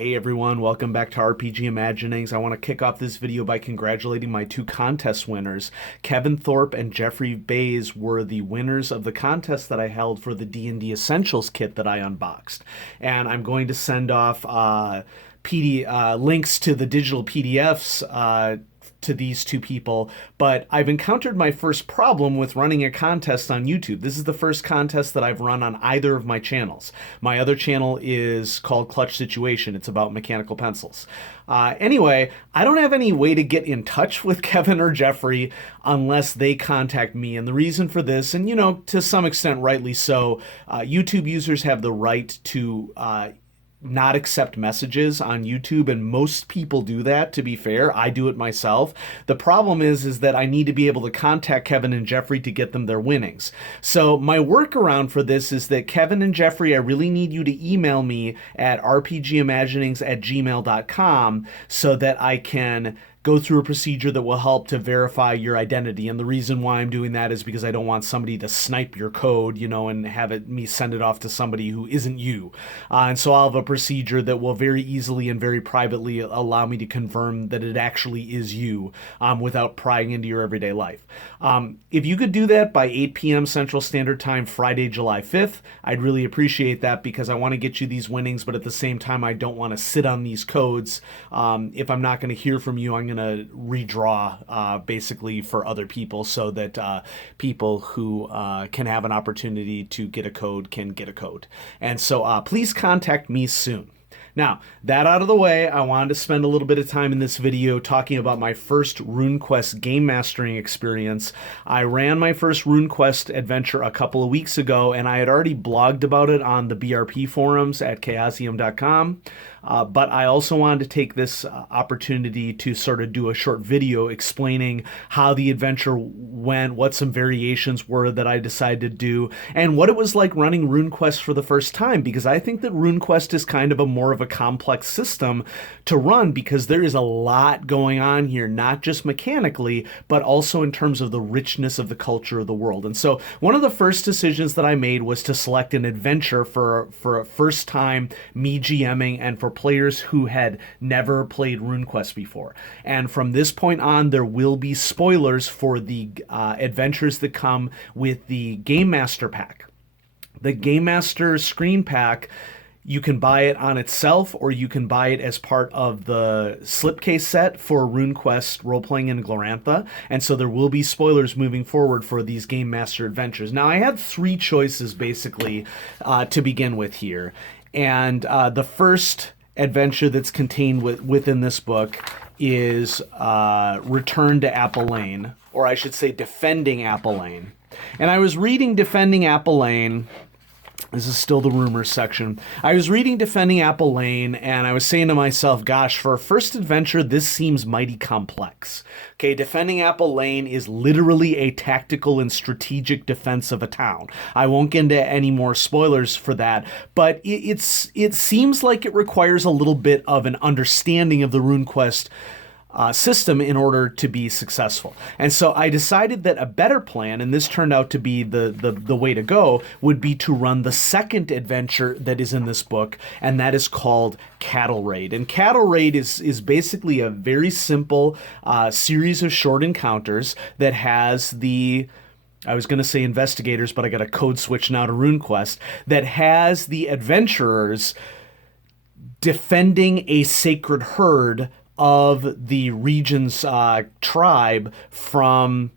Hey everyone, welcome back to RPG Imaginings. I want to kick off this video by congratulating my two contest winners. Kevin Thorpe and Jeffrey Bays were the winners of the contest that I held for the D&D Essentials kit that I unboxed. And I'm going to send off links to the digital PDFs to these two people, but I've encountered my first problem with running a contest on YouTube. This is the first contest that I've run on either of my channels. My other channel is called Clutch Situation. It's about mechanical pencils. Anyway, I don't have any way to get in touch with Kevin or Jeffrey unless they contact me. And the reason for this, and to some extent rightly so, YouTube users have the right to not accept messages on YouTube, and most people do that. To be fair, I do it myself. The problem is that I need to be able to contact Kevin and Jeffrey to get them their winnings. So my workaround for this is that Kevin and Jeffrey, I really need you to email me at rpgimaginings@gmail.com so that I can go through a procedure that will help to verify your identity. And the reason why I'm doing that is because I don't want somebody to snipe your code, and have me send it off to somebody who isn't you. And so I'll have a procedure that will very easily and very privately allow me to confirm that it actually is you without prying into your everyday life. If you could do that by 8 p.m. Central Standard Time, Friday, July 5th, I'd really appreciate that, because I want to get you these winnings, but at the same time, I don't want to sit on these codes. If I'm not going to hear from you, I'm going to redraw basically for other people, so that people who can have an opportunity to get a code can get a code. And so please contact me soon. Now, that out of the way, I wanted to spend a little bit of time in this video talking about my first Runequest game mastering experience. I ran my first Runequest adventure a couple of weeks ago, and I had already blogged about it on the BRP forums at chaosium.com. But I also wanted to take this opportunity to sort of do a short video explaining how the adventure went, what some variations were that I decided to do, and what it was like running Runequest for the first time, because I think that Runequest is kind of more of a complex system to run, because there is a lot going on here, not just mechanically, but also in terms of the richness of the culture of the world. And so one of the first decisions that I made was to select an adventure for a first time me GMing, and for players who had never played Runequest before. And from this point on, there will be spoilers for the adventures that come with the Game Master pack. The Game Master screen pack, you can buy it on itself, or you can buy it as part of the slipcase set for Runequest role-playing in Glorantha, and so there will be spoilers moving forward for these Game Master adventures. Now, I had three choices, basically, to begin with here, and the first adventure that's contained within this book is Return to Apple Lane, or I should say Defending Apple Lane. And I was reading Defending Apple Lane. This is still the rumors section. I was reading Defending Apple Lane, and I was saying to myself, gosh, for a first adventure, this seems mighty complex. Okay, Defending Apple Lane is literally a tactical and strategic defense of a town. I won't get into any more spoilers for that, but it seems like it requires a little bit of an understanding of the RuneQuest system in order to be successful. And so I decided that a better plan, and this turned out to be the way to go, would be to run the second adventure that is in this book, and that is called Cattle Raid. And Cattle Raid is basically a very simple series of short encounters that has I was going to say investigators, but I got a code switch now to RuneQuest, that has the adventurers defending a sacred herd of the region's tribe from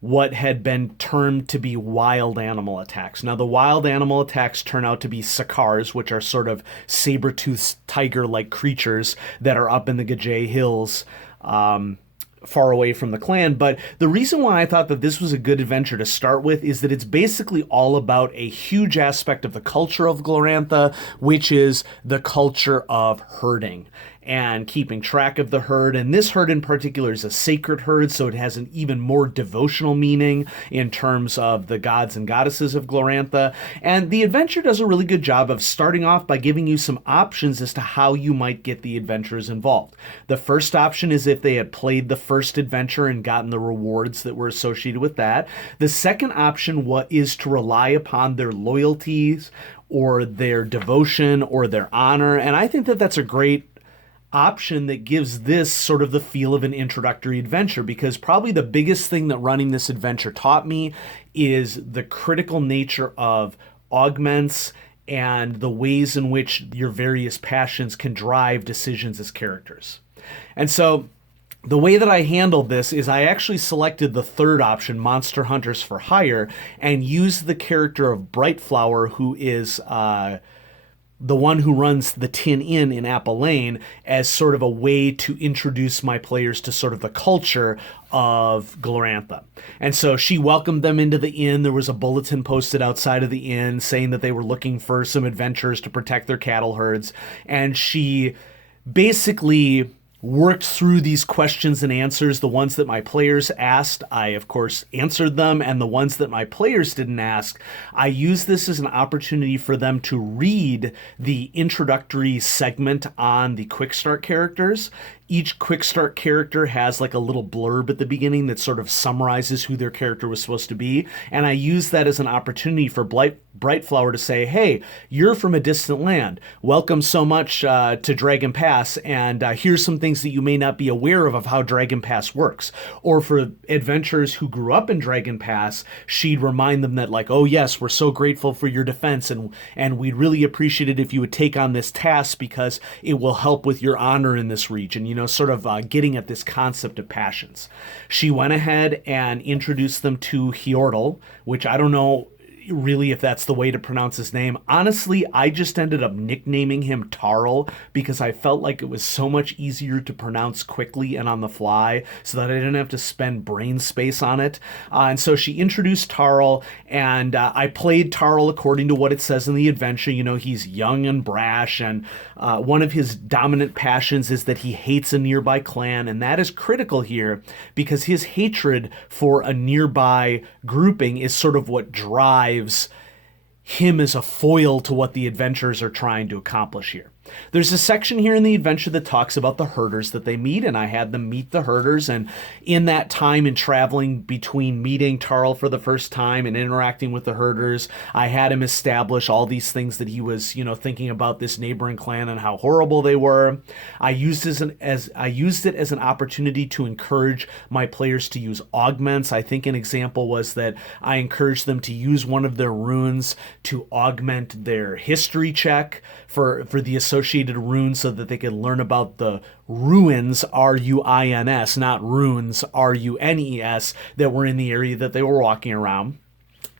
what had been termed to be wild animal attacks. Now, the wild animal attacks turn out to be Sakars, which are sort of saber-toothed tiger-like creatures that are up in the Gajay Hills, far away from the clan. But the reason why I thought that this was a good adventure to start with is that it's basically all about a huge aspect of the culture of Glorantha, which is the culture of herding and keeping track of the herd. And this herd in particular is a sacred herd, so it has an even more devotional meaning in terms of the gods and goddesses of Glorantha. And the adventure does a really good job of starting off by giving you some options as to how you might get the adventurers involved. The first option is if they had played the first adventure and gotten the rewards that were associated with that. The second option is to rely upon their loyalties or their devotion or their honor. And I think that that's a great option that gives this sort of the feel of an introductory adventure, because probably the biggest thing that running this adventure taught me is the critical nature of augments and the ways in which your various passions can drive decisions as characters. And so the way that I handled this is I actually selected the third option, Monster Hunters for Hire, and used the character of Brightflower, who is the one who runs the Tin Inn in Apple Lane, as sort of a way to introduce my players to sort of the culture of Glorantha. And so she welcomed them into the inn. There was a bulletin posted outside of the inn saying that they were looking for some adventurers to protect their cattle herds. And she basically worked through these questions and answers. The ones that my players asked, I of course answered them, and the ones that my players didn't ask, I used this as an opportunity for them to read the introductory segment on the quick start characters. Each quick start character has like a little blurb at the beginning that sort of summarizes who their character was supposed to be. And I use that as an opportunity for Brightflower to say, hey, you're from a distant land. Welcome so much to Dragon Pass. And here's some things that you may not be aware of how Dragon Pass works. Or for adventurers who grew up in Dragon Pass, she'd remind them that like, oh yes, we're so grateful for your defense. And we'd really appreciate it if you would take on this task because it will help with your honor in this region. You know, sort of getting at this concept of passions. She went ahead and introduced them to Hjordl, which I don't know really if that's the way to pronounce his name. Honestly, I just ended up nicknaming him Tarl because I felt like it was so much easier to pronounce quickly and on the fly so that I didn't have to spend brain space on it. And so she introduced Tarl, and I played Tarl according to what it says in the adventure. You know, he's young and brash, and one of his dominant passions is that he hates a nearby clan, and that is critical here because his hatred for a nearby grouping is sort of what drives him as a foil to what the adventurers are trying to accomplish here. There's a section here in the adventure that talks about the herders that they meet, and I had them meet the herders, and in that time in traveling between meeting Tarl for the first time and interacting with the herders, I had him establish all these things that he was, you know, thinking about this neighboring clan and how horrible they were. I used it as an opportunity to encourage my players to use augments. I think an example was that I encouraged them to use one of their runes to augment their history check for the associated runes so that they could learn about the ruins, R-U-I-N-S, not runes, R-U-N-E-S, that were in the area that they were walking around.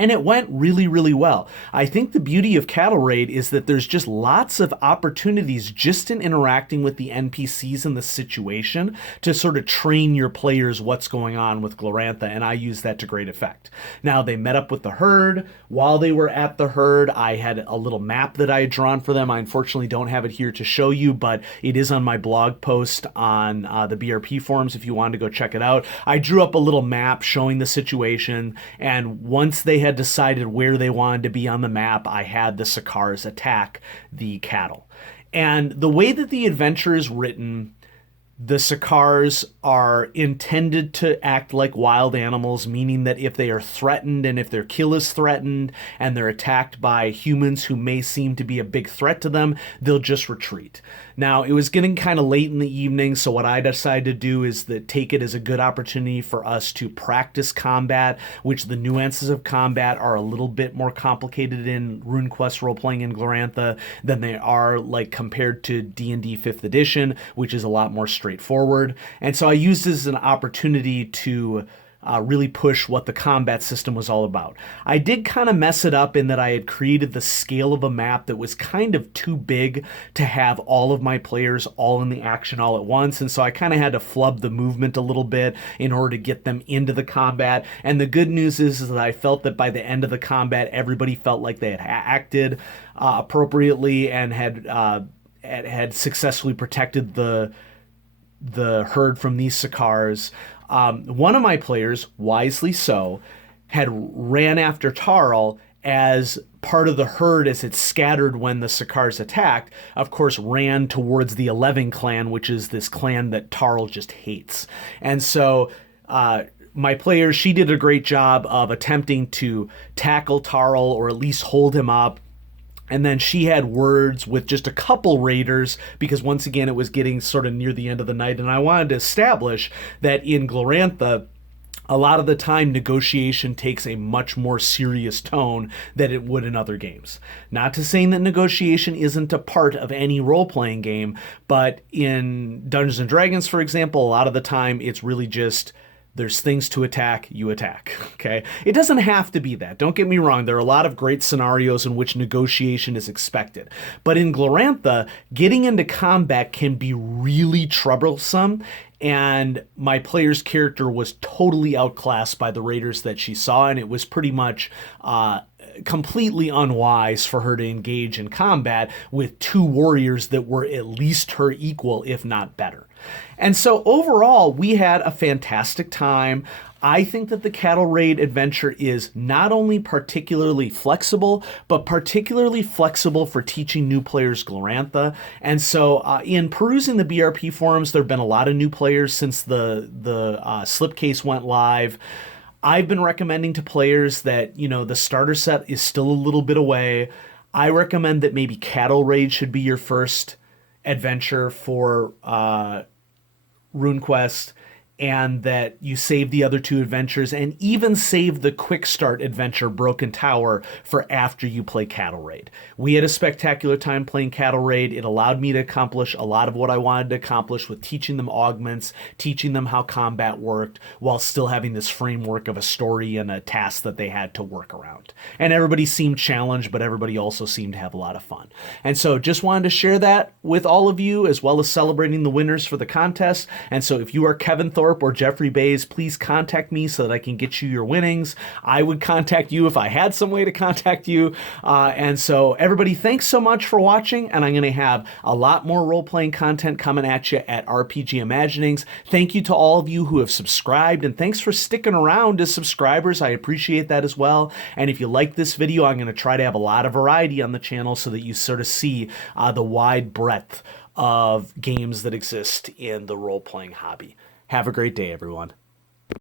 And it went really, really well. I think the beauty of Cattle Raid is that there's just lots of opportunities just in interacting with the NPCs in the situation to sort of train your players what's going on with Glorantha, and I use that to great effect. Now, they met up with the herd. While they were at the herd, I had a little map that I had drawn for them. I unfortunately don't have it here to show you, but it is on my blog post on the BRP forums if you wanted to go check it out. I drew up a little map showing the situation, and once they had decided where they wanted to be on the map, I had the Sakars attack the cattle. And the way that the adventure is written, the Sakars are intended to act like wild animals, meaning that if they are threatened and if their kill is threatened and they're attacked by humans who may seem to be a big threat to them, they'll just retreat. Now, it was getting kind of late in the evening, so what I decided to do is take it as a good opportunity for us to practice combat, which the nuances of combat are a little bit more complicated in Runequest role-playing in Glorantha than they are like compared to D&D 5th edition, which is a lot more straightforward. And so I used this as an opportunity to really push what the combat system was all about. I did kind of mess it up in that I had created the scale of a map that was kind of too big to have all of my players all in the action all at once, and so I kind of had to flub the movement a little bit in order to get them into the combat. And the good news is that I felt that by the end of the combat, everybody felt like they had acted appropriately and had successfully protected the herd from these Sakars. One of my players, wisely so, had ran after Tarl as part of the herd as it scattered when the Sakars attacked, of course, ran towards the 11 clan, which is this clan that Tarl just hates. And so my player, she did a great job of attempting to tackle Tarl or at least hold him up. And then she had words with just a couple raiders because once again it was getting sort of near the end of the night, and I wanted to establish that in Glorantha a lot of the time negotiation takes a much more serious tone than it would in other games. Not to say that negotiation isn't a part of any role-playing game, but in Dungeons and Dragons, for example, a lot of the time it's really just there's things to attack, you attack. Okay? It doesn't have to be that. Don't get me wrong. There are a lot of great scenarios in which negotiation is expected. But in Glorantha, getting into combat can be really troublesome, and my player's character was totally outclassed by the raiders that she saw, and it was pretty much completely unwise for her to engage in combat with two warriors that were at least her equal, if not better. And so overall, we had a fantastic time. I think that the Cattle Raid adventure is not only particularly flexible, but particularly flexible for teaching new players Glorantha. And so in perusing the BRP forums, there have been a lot of new players since the slipcase went live. I've been recommending to players that, you know, the starter set is still a little bit away. I recommend that maybe Cattle Raid should be your first adventure for Runequest, and that you save the other two adventures and even save the quick start adventure Broken Tower for after you play Cattle Raid. We had a spectacular time playing Cattle Raid. It allowed me to accomplish a lot of what I wanted to accomplish with teaching them augments, teaching them how combat worked, while still having this framework of a story and a task that they had to work around. And everybody seemed challenged, but everybody also seemed to have a lot of fun. And so just wanted to share that with all of you, as well as celebrating the winners for the contest. And so if you are Kevin Thorpe or Jeffrey Bays, please contact me so that I can get you your winnings. I would contact you if I had some way to contact you. And so everybody, thanks so much for watching, and I'm going to have a lot more role-playing content coming at you at RPG Imaginings. Thank you to all of you who have subscribed, and thanks for sticking around as subscribers. I appreciate that as well. And if you like this video, I'm going to try to have a lot of variety on the channel so that you sort of see the wide breadth of games that exist in the role-playing hobby. Have a great day, everyone.